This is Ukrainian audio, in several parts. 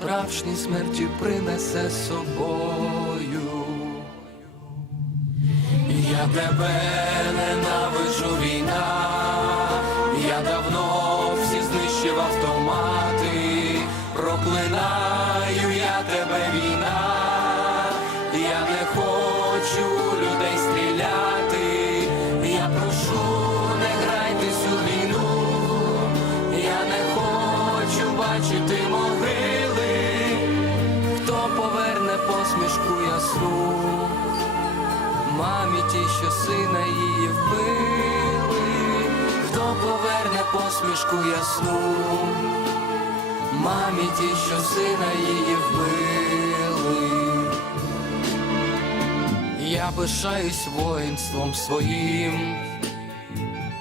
справжній смерті принесе собою. Я тебе ненавиджу війна, я давно всі знищив автомати, проклинаю я тебе війна, я не хочу людей стріляти, я прошу, не грайтесь у війну, я не хочу бачити ясну. Мамі ті, що сина її вбили, хто поверне посмішку ясну, мамі ті, що сина її вбили. Я пишаюсь воїнством своїм,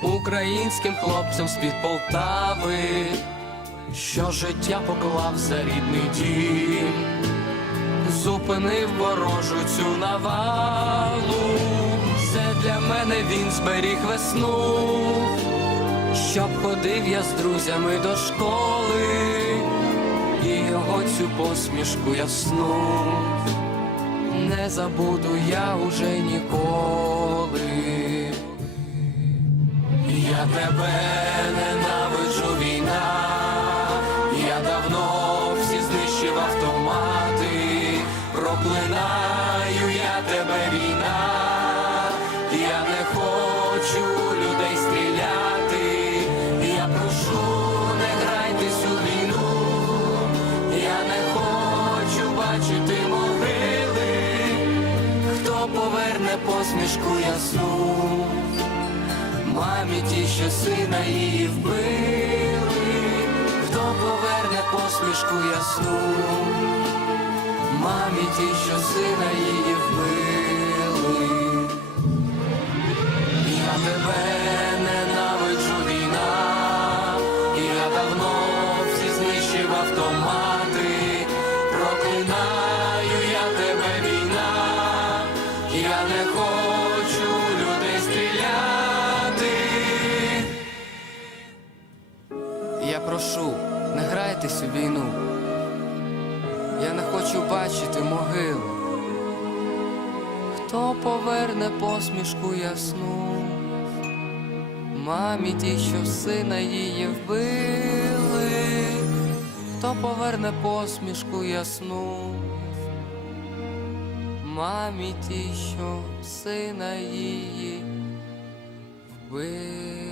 українським хлопцям з-під Полтави, що життя поклав за рідний дім зупинив ворожу цю навалу. Це для мене він зберіг весну, щоб ходив я з друзями до школи, і його цю посмішку ясну не забуду я уже ніколи. Я тебе ненавиджу проклинаю я тебе війна, я не хочу людей стріляти, я прошу, не грайтесь у війну, я не хочу бачити могили, хто поверне посмішку ясну. Мамі ті, що сина її вбили, хто поверне посмішку ясну, мамі ті, що сина її вбили, я тебе ненавиджу війна, я давно всі знищив автомати, проклинаю я тебе війна, я не хочу людей стріляти. Я прошу, не грайтесь у війну. Я не хочу бачити могил. Хто поверне посмішку ясну? Мамі ті, що сина її вбили, хто поверне посмішку ясну? Мамі ті, що сина її вбили.